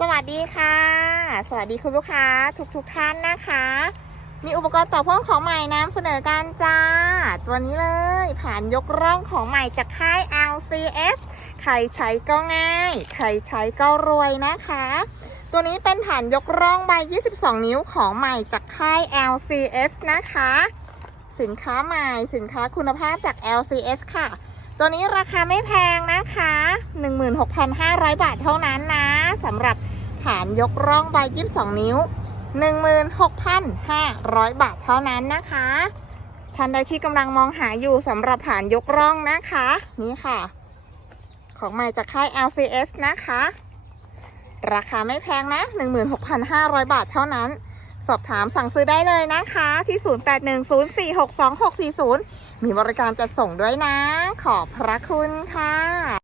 สวัสดีค่ะ สวัสดีคุณลูกค้าทุกทุกๆท่านนะคะ มีอุปกรณ์ต่อพ่วงของใหม่นำเสนอกันจ้า ตัวนี้เลยผ่านยกร่องของใหม่จากค่าย LCS ใครใช้ก็ง่าย ใครใช้ก็รวยนะคะ ตัวนี้เป็นผ่านยกร่องใบ 22 นิ้วของใหม่จากค่าย LCS นะคะ สินค้าใหม่สินค้าคุณภาพจาก LCS ค่ะ ตัวนี้ราคาไม่แพงนะคะ 16,500 บาทเท่านั้นนะสำหรับฐานยกร่องใบ22 นิ้ว 16,500 บาทเท่านั้นนะคะท่านใดที่กำลังมองหาอยู่สำหรับฐานยกร่องนะคะ นี่ค่ะ ของใหม่จากค่าย LCS นะคะ ราคาไม่แพงนะ 16,500 บาทเท่านั้น สอบถามสั่งซื้อได้เลยนะคะ ที่ 0810462640 มีบริการจัดส่งด้วยนะ ขอบพระคุณค่ะ